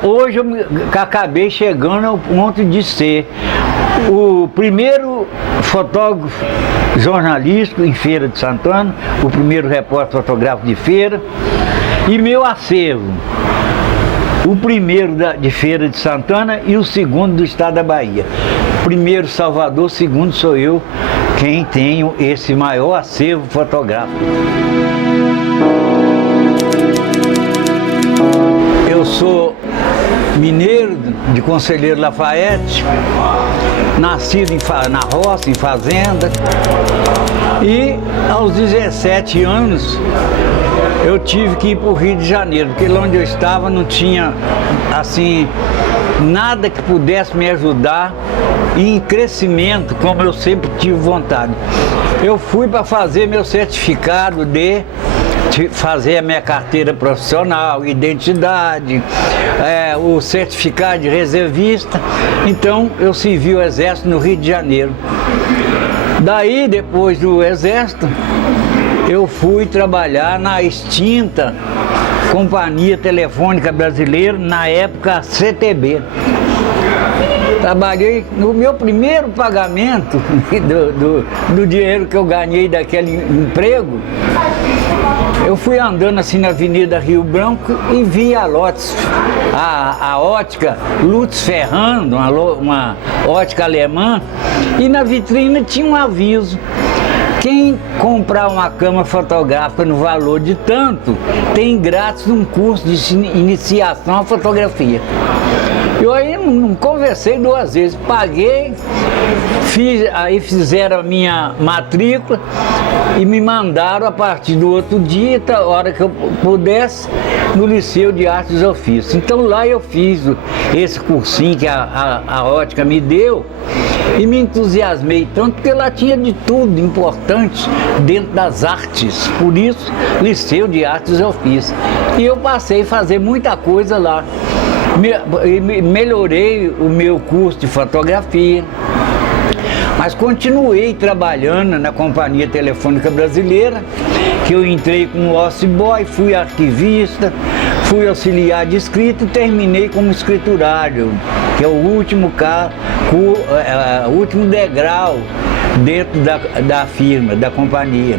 Hoje eu acabei chegando ao ponto de ser o primeiro fotógrafo jornalístico em Feira de Santana, o primeiro repórter fotográfico de feira, e meu acervo, o primeiro de Feira de Santana e o segundo do estado da Bahia. Primeiro Salvador, segundo sou eu quem tenho esse maior acervo fotográfico. Eu sou mineiro de Conselheiro Lafayette, nascido na roça, em fazenda, e aos 17 anos eu tive que ir para o Rio de Janeiro, porque lá onde eu estava não tinha assim nada que pudesse me ajudar em crescimento, como eu sempre tive vontade. Eu fui para fazer meu certificado de fazer a minha carteira profissional, identidade, o certificado de reservista. Então eu servi o Exército no Rio de Janeiro. Daí, depois do Exército, eu fui trabalhar na extinta Companhia Telefônica Brasileira, na época CTB. Trabalhei no meu primeiro pagamento do dinheiro que eu ganhei daquele emprego. Eu fui andando assim na Avenida Rio Branco e vi a Lutz, a ótica Lutz Ferrando, uma ótica alemã, e na vitrine tinha um aviso: quem comprar uma câmera fotográfica no valor de tanto, tem grátis um curso de iniciação à fotografia. Eu aí não conversei duas vezes, paguei, aí fizeram a minha matrícula e me mandaram a partir do outro dia, a hora que eu pudesse, no Liceu de Artes e Ofícios. Então lá eu fiz esse cursinho que a ótica me deu e me entusiasmei tanto, porque lá tinha de tudo importante dentro das artes, por isso Liceu de Artes e Ofícios. E eu passei a fazer muita coisa lá. Melhorei o meu curso de fotografia, mas continuei trabalhando na Companhia Telefônica Brasileira, que eu entrei como office boy, fui arquivista, fui auxiliar de escrita e terminei como escriturário, que é o último último degrau dentro da firma, da companhia.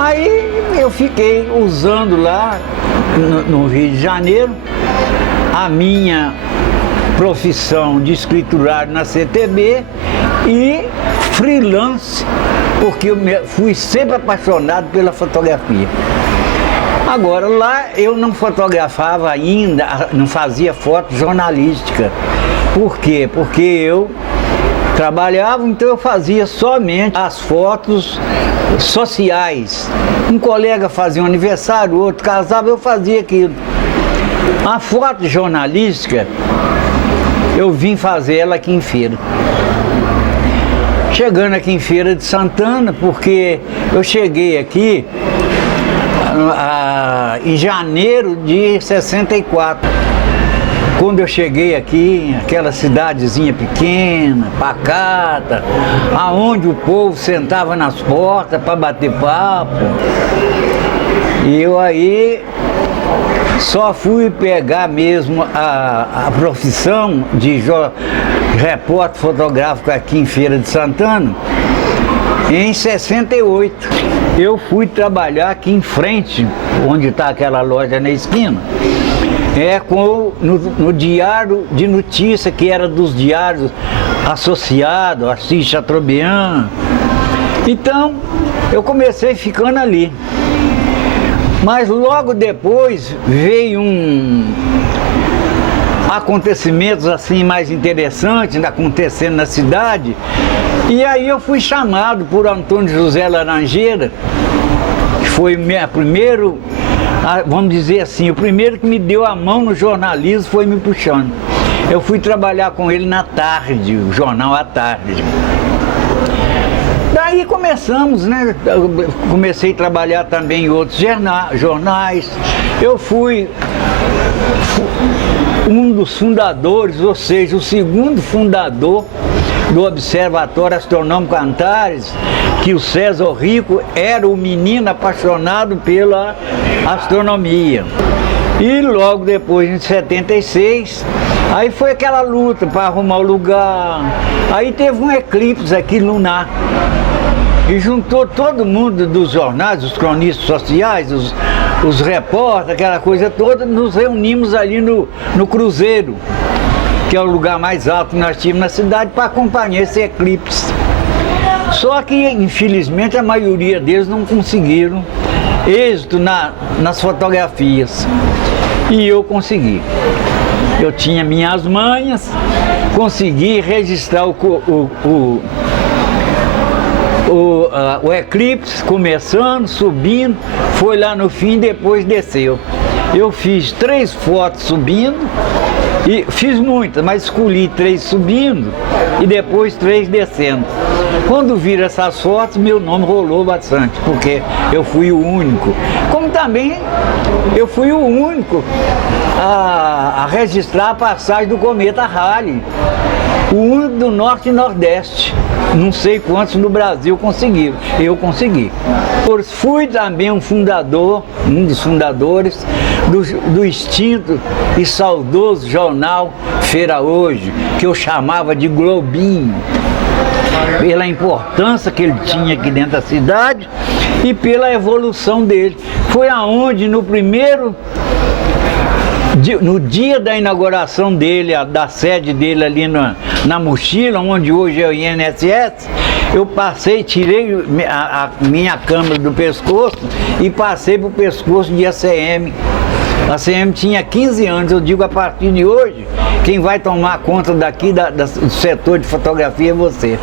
Aí eu fiquei usando lá no Rio de Janeiro a minha profissão de escriturário na CTB e freelance, porque eu fui sempre apaixonado pela fotografia. Agora, lá eu não fotografava ainda, não fazia foto jornalística. Por quê? Porque eu trabalhava, então eu fazia somente as fotos sociais. Um colega fazia um aniversário, outro casava, eu fazia aquilo. A foto jornalística, eu vim fazer ela aqui em Feira. Chegando aqui em Feira de Santana, porque eu cheguei aqui em janeiro de 64. Quando eu cheguei aqui, aquela cidadezinha pequena, pacata, aonde o povo sentava nas portas para bater papo. E eu aí só fui pegar mesmo a profissão de repórter fotográfico aqui em Feira de Santana em 68. Eu fui trabalhar aqui em frente, onde está aquela loja na esquina, no Diário de Notícia, que era dos diários associados, Assis Chateaubriand. Então, eu comecei ficando ali. Mas logo depois veio acontecimentos assim mais interessantes acontecendo na cidade, e aí eu fui chamado por Antônio José Laranjeira, que foi meu primeiro, vamos dizer assim, o primeiro que me deu a mão no jornalismo, foi me puxando. Eu fui trabalhar com ele na tarde, o jornal à tarde. Daí começamos, né? Eu comecei a trabalhar também em outros jornais. Eu fui um dos fundadores, ou seja, o segundo fundador do Observatório Astronômico Antares, que o César Rico era o menino apaixonado pela astronomia. E logo depois, em 76, aí foi aquela luta para arrumar o lugar. Aí teve um eclipse aqui lunar. E juntou todo mundo dos jornais, os cronistas sociais, os repórteres, aquela coisa toda. Nos reunimos ali no Cruzeiro, que é o lugar mais alto que nós tínhamos na cidade, para acompanhar esse eclipse. Só que, infelizmente, a maioria deles não conseguiram êxito nas fotografias. E eu consegui. Eu tinha minhas manhas, consegui registrar o eclipse começando, subindo, foi lá no fim, depois desceu. Eu fiz 3 fotos subindo, e fiz muitas, mas escolhi 3 subindo e depois 3 descendo. Quando viram essas fotos, meu nome rolou bastante, porque eu fui o único. Como também eu fui o único a registrar a passagem do cometa Halley, o único do Norte e Nordeste. Não sei quantos no Brasil conseguiram, eu consegui. Fui também um dos fundadores do extinto e saudoso jornal Feira Hoje, que eu chamava de Globinho, pela importância que ele tinha aqui dentro da cidade e pela evolução dele. Foi aonde no dia da inauguração dele, da sede dele ali na Mochila, onde hoje é o INSS, eu tirei a minha câmera do pescoço e passei para o pescoço de ACM. A ACM tinha 15 anos, eu digo, a partir de hoje, quem vai tomar conta daqui do setor de fotografia é você.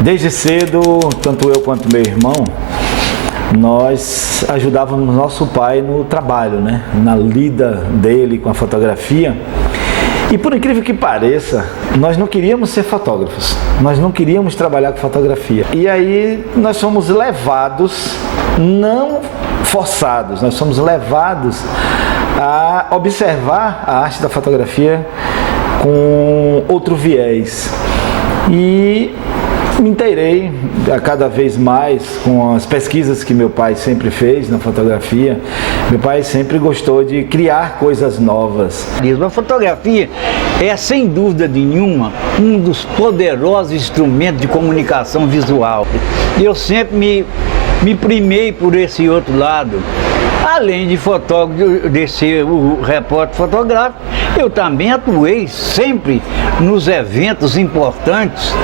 Desde cedo, tanto eu quanto meu irmão, nós ajudávamos nosso pai no trabalho, né? Na lida dele com a fotografia. E por incrível que pareça, nós não queríamos ser fotógrafos, nós não queríamos trabalhar com fotografia. E aí nós fomos levados, não forçados, nós fomos levados a observar a arte da fotografia com outro viés. E me inteirei a cada vez mais com as pesquisas que meu pai sempre fez na fotografia. Meu pai sempre gostou de criar coisas novas. A fotografia é, sem dúvida nenhuma, um dos poderosos instrumentos de comunicação visual. Eu sempre me primei por esse outro lado. Além de fotógrafo, de ser o repórter fotográfico, eu também atuei sempre nos eventos importantes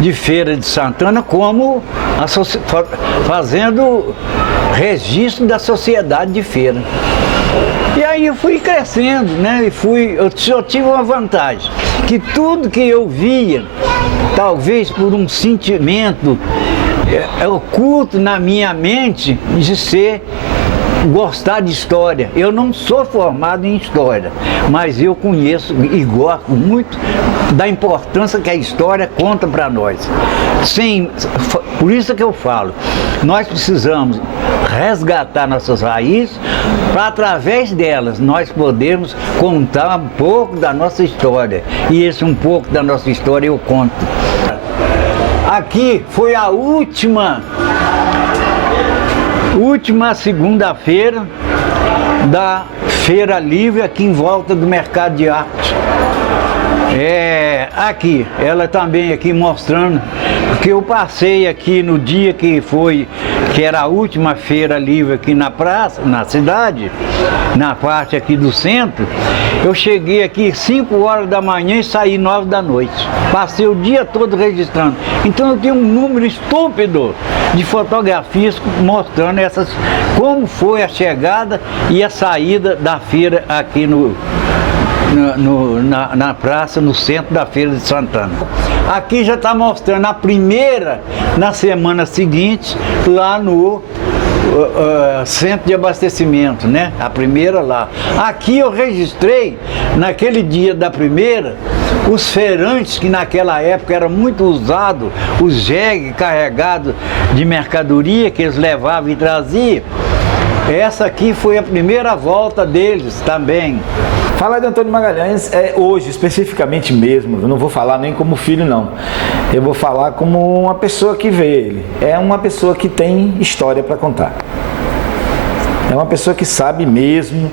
de Feira de Santana, como fazendo registro da sociedade de feira. E aí eu fui crescendo, né? Eu só tive uma vantagem, que tudo que eu via, talvez por um sentimento oculto na minha mente, de gostar de história. Eu não sou formado em história, mas eu conheço e gosto muito da importância que a história conta para nós. Por isso que eu falo, nós precisamos resgatar nossas raízes para, através delas, nós podermos contar um pouco da nossa história. E esse um pouco da nossa história eu conto. Aqui foi a última segunda-feira da Feira Livre aqui em volta do Mercado de Arte. Aqui, ela também aqui mostrando, porque eu passei aqui no dia que era a última Feira Livre aqui na praça, na cidade, na parte aqui do centro. Eu cheguei aqui 5 horas da manhã e saí 9 da noite. Passei o dia todo registrando. Então eu tenho um número estúpido de fotografias mostrando como foi a chegada e a saída da feira aqui na praça, no centro da Feira de Santana. Aqui já está mostrando a primeira na semana seguinte, lá no centro de abastecimento, né? A primeira lá. Aqui eu registrei, naquele dia da primeira, os feirantes, que naquela época era muito usado, os jegue carregados de mercadoria que eles levavam e traziam. Essa aqui foi a primeira volta deles também. Falar de Antônio Magalhães hoje, especificamente mesmo, eu não vou falar nem como filho, não. Eu vou falar como uma pessoa que vê ele. É uma pessoa que tem história para contar. É uma pessoa que sabe mesmo,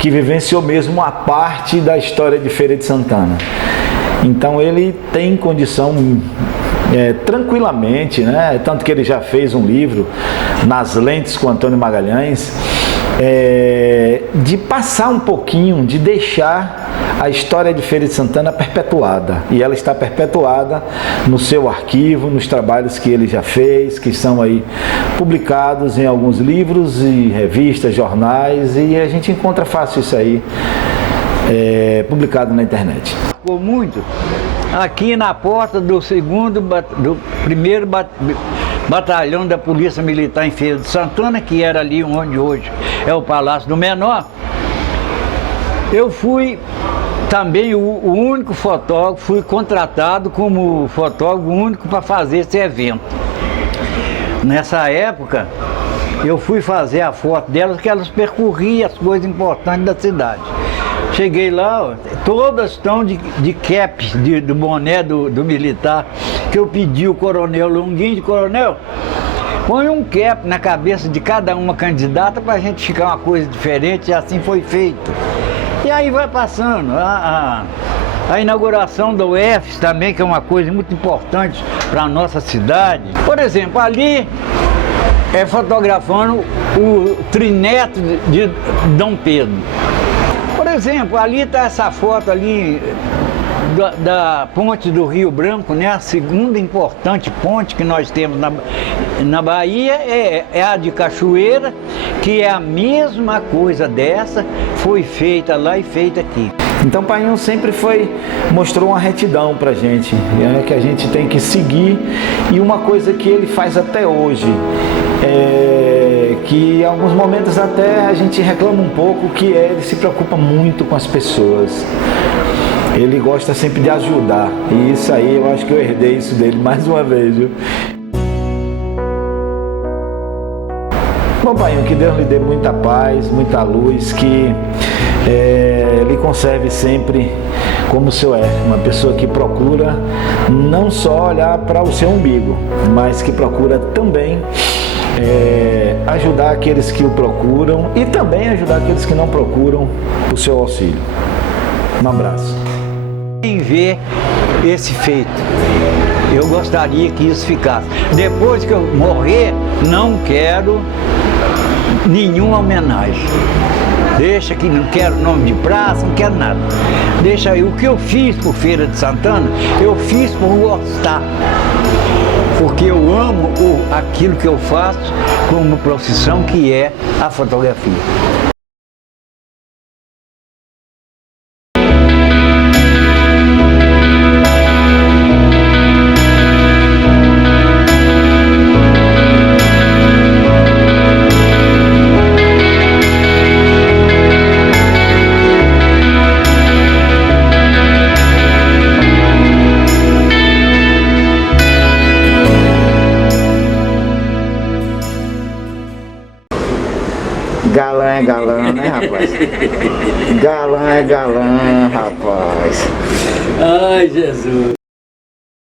que vivenciou mesmo a parte da história de Feira de Santana. Então ele tem condição tranquilamente, né? Tanto que ele já fez um livro, Nas Lentes com Antônio Magalhães, de passar um pouquinho, de deixar a história de Feira de Santana perpetuada. E ela está perpetuada no seu arquivo, nos trabalhos que ele já fez, que são aí publicados em alguns livros e revistas, jornais, e a gente encontra fácil isso aí publicado na internet. Ficou muito aqui na porta do primeiro batalhão da Polícia Militar em Feira de Santana, que era ali onde hoje é o Palácio do Menor. Eu fui também o único fotógrafo, fui contratado como fotógrafo único para fazer esse evento. Nessa época, eu fui fazer a foto delas, que elas percorriam as coisas importantes da cidade. Cheguei lá, ó, todas estão de cap, do boné do militar, que eu pedi o coronel Longuinho, de coronel, põe um cap na cabeça de cada uma candidata para a gente ficar uma coisa diferente, e assim foi feito. E aí vai passando, a inauguração da UF também, que é uma coisa muito importante para a nossa cidade. Por exemplo, ali fotografando o trineto de Dom Pedro. Por exemplo, ali está essa foto ali da ponte do Rio Branco, né? A segunda importante ponte que nós temos na Bahia é a de Cachoeira, que é a mesma coisa dessa, foi feita lá e feita aqui. Então o Painho sempre mostrou uma retidão pra gente, que a gente tem que seguir, e uma coisa que ele faz até hoje, que em alguns momentos até a gente reclama um pouco, que ele se preocupa muito com as pessoas. Ele gosta sempre de ajudar, e isso aí eu acho que eu herdei isso dele mais uma vez, viu? Bom, Painho, que Deus lhe dê muita paz, muita luz, que lhe conserve sempre como o senhor é, uma pessoa que procura não só olhar para o seu umbigo, mas que procura também ajudar aqueles que o procuram e também ajudar aqueles que não procuram o seu auxílio. Um abraço. Em ver esse feito, eu gostaria que isso ficasse. Depois que eu morrer, não quero nenhuma homenagem. Deixa que não quero nome de praça, não quero nada. Deixa aí, o que eu fiz por Feira de Santana, eu fiz por gostar. Porque eu amo aquilo que eu faço como profissão, que é a fotografia. Galã é galã, né, rapaz? Galã é galã, rapaz. Ai, Jesus.